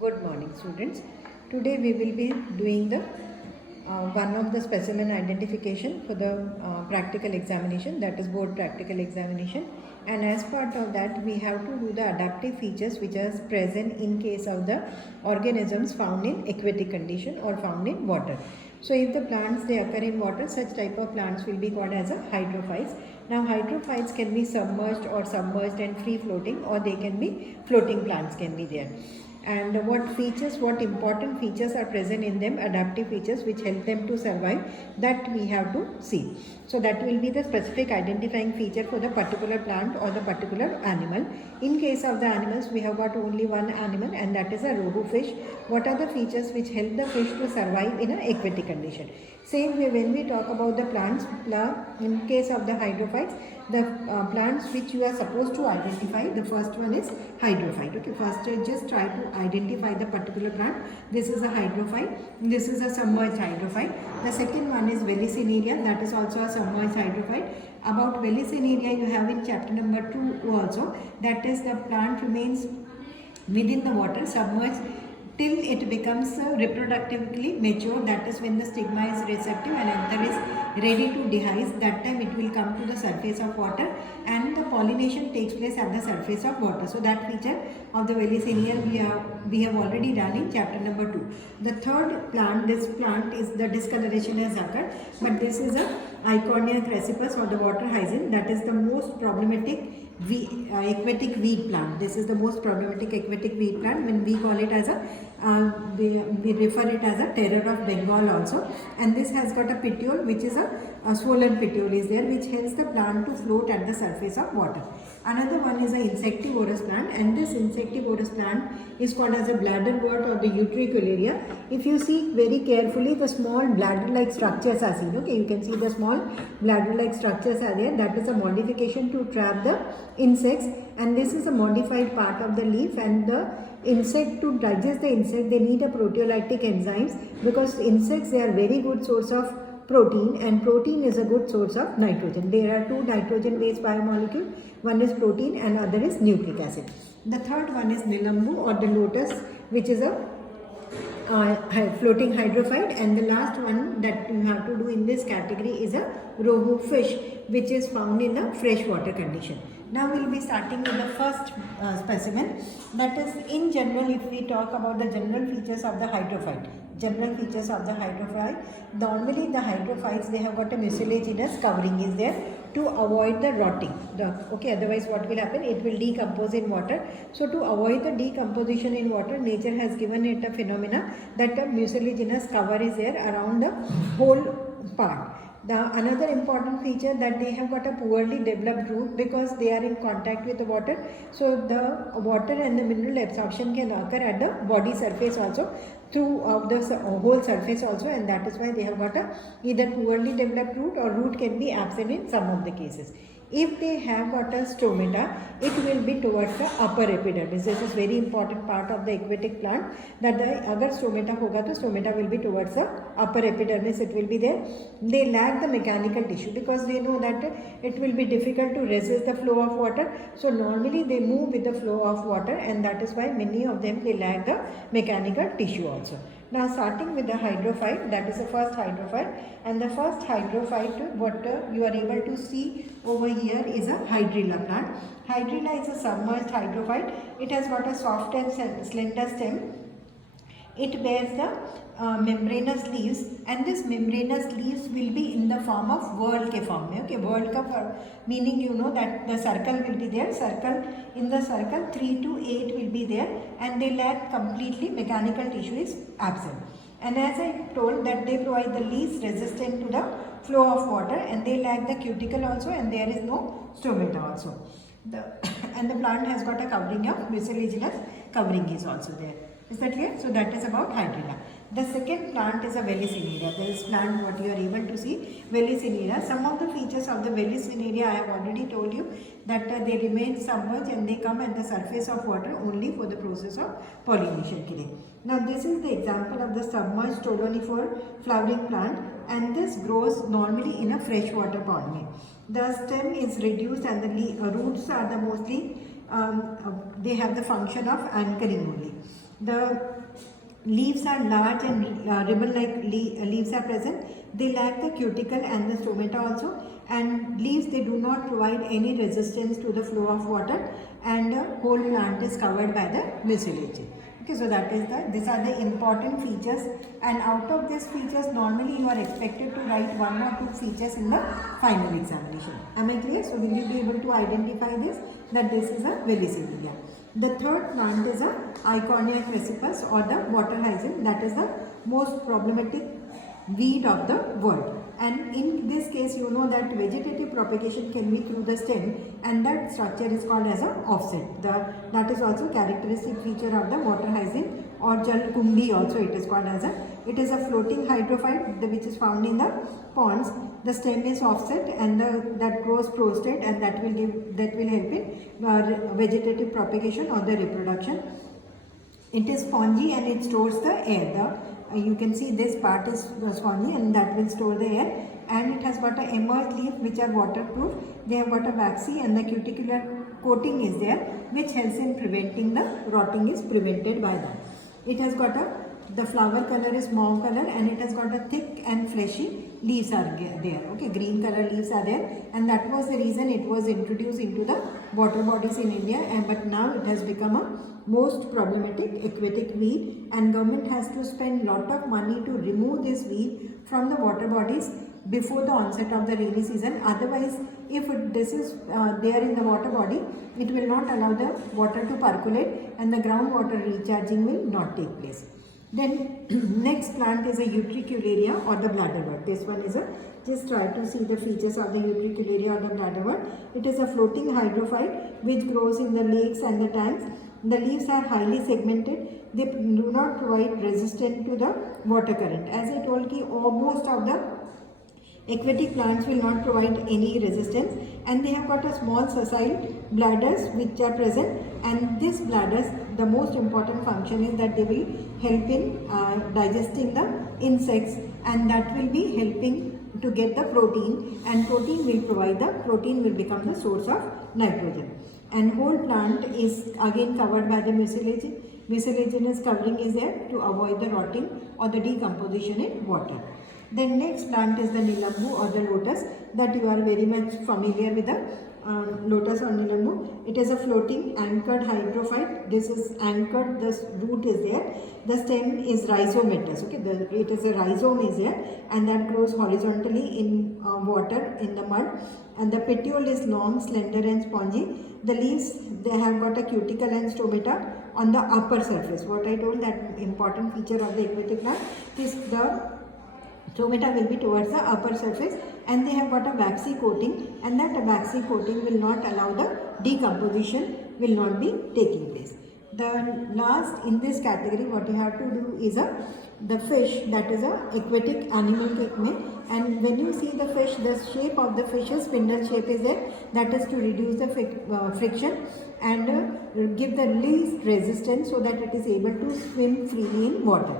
Good morning, students. Today we will be doing the one of the specimen identification for the practical examination, that is board practical examination, and as part of that we have to do the adaptive features which are present in case of the organisms found in aquatic condition or found in water. So if the plants they occur in water, such type of plants will be called as a hydrophytes. Now hydrophytes can be submerged and free floating, or they can be floating plants can be there. And what important features are present in them, adaptive features which help them to survive, that we have to see. So that will be the specific identifying feature for the particular plant or the particular animal. In case of the animals, we have got only one animal, and that is a rohu fish. What are the features which help the fish to survive in an aquatic condition? Same way when we talk about the plants, in case of the hydrophytes, the plants which you are supposed to identify, the first one is hydrophyte. Okay, first just try to identify the particular plant. This is a hydrophyte, this is a submerged hydrophyte. The second one is Vallisneria, that is also a submerged hydrophyte. About Vallisneria you have in chapter number 2 also, that is the plant remains within the water submerged till it becomes reproductively mature, that is when the stigma is receptive and anther is ready to dehisce. That time it will come to the surface of water and the pollination takes place at the surface of water. So that feature of the Vallisneria we have already done in chapter number 2. The third plant, this plant is the discoloration has occurred, but this is a Eichhornia crassipus or the water hyacinth, that is the most problematic aquatic weed plant. This is the most problematic aquatic weed plant. When we call it as a we refer it as a terror of Bengal also, and this has got a petiole which is a swollen petiole is there, which helps the plant to float at the surface of water. Another one is an insectivorous plant, and this insectivorous plant is called as a bladderwort or the utricularia. If you see very carefully, the small bladder-like structures are seen. Okay, you can see the small bladder-like structures are there. That is a modification to trap the insects, and this is a modified part of the leaf. And the insect, to digest the insect, they need a proteolytic enzymes, because insects, they are very good source of protein, and protein is a good source of nitrogen. There are two nitrogen based biomolecule, one is protein and other is nucleic acid. The third one is Nilambu or the lotus, which is a floating hydrophyte, and the last one that you have to do in this category is a rohu fish, which is found in a freshwater condition. Now we will be starting with the first specimen, that is, in general, if we talk about the general features of the hydrophyte. General features of the hydrophyte, normally the hydrophytes, they have got a mucilaginous covering is there to avoid the rotting. Otherwise what will happen? It will decompose in water. So to avoid the decomposition in water, nature has given it a phenomena that a mucilaginous cover is there around the whole part. Another important feature, that they have got a poorly developed root, because they are in contact with the water. So the water and the mineral absorption can occur at the body surface also, throughout the whole surface also, and that is why they have got a either poorly developed root or root can be absent in some of the cases. If they have got a stomata, it will be towards the upper epidermis. This is very important part of the aquatic plant, that the agar stomata hoga, to stomata will be towards the upper epidermis, it will be there. They lack the mechanical tissue, because they know that it will be difficult to resist the flow of water. So normally they move with the flow of water, and that is why many of them, they lack the mechanical tissue also. Now starting with the hydrophyte, that is the first hydrophyte, and the first hydrophyte, what you are able to see over here is a hydrilla plant. Hydrilla is a submerged hydrophyte. It has got a soft and slender stem. It bears the membranous leaves, and this membranous leaves will be in the form of whorl-ke form. Okay, whorl-ke meaning you know that the circle will be there. In the circle 3 to 8 will be there, and they lack completely mechanical tissue is absent. And as I told, that they provide the least resistant to the flow of water, and they lack the cuticle also, and there is no stomata also. And the plant has got a covering of mucilaginous covering is also there. Is that clear? So that is about hydrilla. The second plant is a Vallisneria. This plant, what you are able to see, Vallisneria. Some of the features of the Vallisneria I have already told you, that they remain submerged and they come at the surface of water only for the process of pollination. Now this is the example of the submerged stolonivore flowering plant, and this grows normally in a freshwater pond. The stem is reduced and the roots are the mostly they have the function of anchoring only. The leaves are large and ribbon-like leaves are present. They lack the cuticle and the stomata also. And leaves, they do not provide any resistance to the flow of water, and the whole plant is covered by the mucilage. Okay, so that is these are the important features, and out of these features normally you are expected to write 1 or 2 features in the final examination. Am I clear? So will you be able to identify this, that this is a Velissilia. The third plant is a Eichhornia crassipus or the water hyacinth. That is the most problematic weed of the world. And in this case, you know that vegetative propagation can be through the stem, and that structure is called as a offset. That is also characteristic feature of the water hyacinth, or jalkumbhi also it is called as a. It is a floating hydrophyte which is found in the ponds. The stem is offset, and that grows prostrate, and that will help in vegetative propagation or the reproduction. It is spongy and it stores the air. You can see this part is spongy and that will store the air, and it has got a emerged leaf which are waterproof. They have got a waxy and the cuticular coating is there, which helps in preventing the rotting is prevented by that. It has got the flower color is mauve color, and it has got a thick and fleshy leaves are there. Okay, green color leaves are there, and that was the reason it was introduced into the water bodies in India, but now it has become a most problematic aquatic weed, and government has to spend lot of money to remove this weed from the water bodies before the onset of the rainy season. Otherwise, if this is there in the water body, it will not allow the water to percolate, and the groundwater recharging will not take place. Then next plant is a Utricularia or the bladderwort. This one is just try to see the features of the Utricularia or the bladderwort. It is a floating hydrophyte which grows in the lakes and the tanks. The leaves are highly segmented. They do not provide resistance to the water current. As I told you, most of the aquatic plants will not provide any resistance, and they have got a small sessile bladders which are present, and these bladders, the most important function is that they will help in digesting the insects, and that will be helping to get the protein, and protein will become the source of nitrogen. And whole plant is again covered by the mucilage. Mucilaginous covering is there to avoid the rotting or the decomposition in water. The next plant is the Nilambu or the lotus, that you are very much familiar with the lotus or Nilambu. It is a floating anchored hydrophyte. This is anchored, the root is there. The stem is rhizomatous. Okay, it is a rhizome is there, and that grows horizontally in water in the mud. And the petiole is long, slender and spongy. The leaves, they have got a cuticle and stomata on the upper surface. What I told, that important feature of the aquatic plant is the stomata will be towards the upper surface, and they have got a waxy coating, and that waxy coating will not allow the decomposition will not be taking place. The last in this category, what you have to do is the fish, that is a aquatic animal technique. And when you see the fish, the shape of the fish's spindle shape is there, that is to reduce the friction and give the least resistance so that it is able to swim freely in water.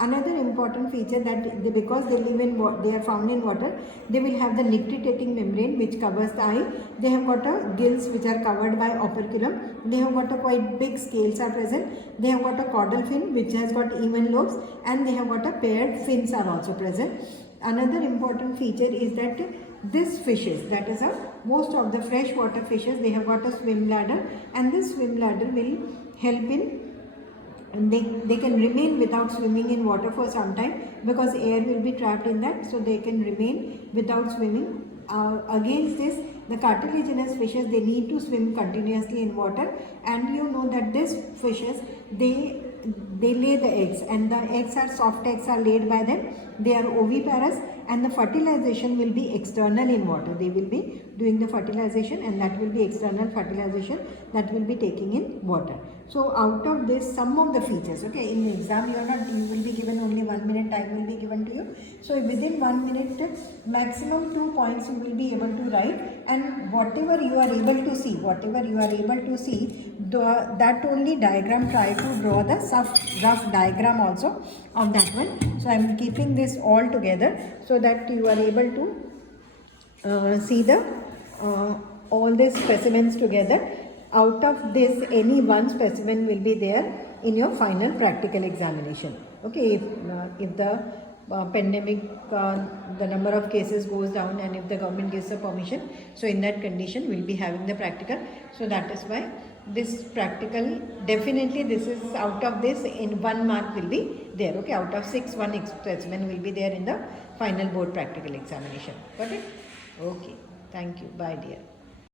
Another important feature that because they live in they are found in water, they will have the nictitating membrane which covers the eye. They have got a gills which are covered by operculum. They have got a quite big scales are present. They have got a caudal fin which has got even lobes, and they have got a paired fins are also present. Another important feature is that these fishes, that is most of the freshwater fishes, they have got a swim bladder, and this swim bladder will help in, and they can remain without swimming in water for some time because air will be trapped in that, so they can remain without swimming. Against this, the cartilaginous fishes, they need to swim continuously in water, and you know that these fishes, they lay the eggs, and the eggs are soft eggs are laid by them. They are oviparous, and the fertilization will be external in water. They will be doing the fertilization, and that will be external fertilization that will be taking in water. So out of this, some of the features, okay, in the exam you will be given only 1 minute time will be given to you. So within 1 minute, maximum 2 points you will be able to write, and whatever you are able to see, that only diagram, try to draw the rough diagram also of that one. So I am keeping this all together so that you are able to see the all these specimens together. Out of this, any one specimen will be there in your final practical examination. Okay, if the pandemic, the number of cases goes down and if the government gives the permission, so in that condition we'll be having the practical. So that is why this practical, definitely this is out of this, in 1 mark will be there. Okay, out of 6, 1 specimen will be there in the final board practical examination. Got it? Okay, thank you. Bye dear.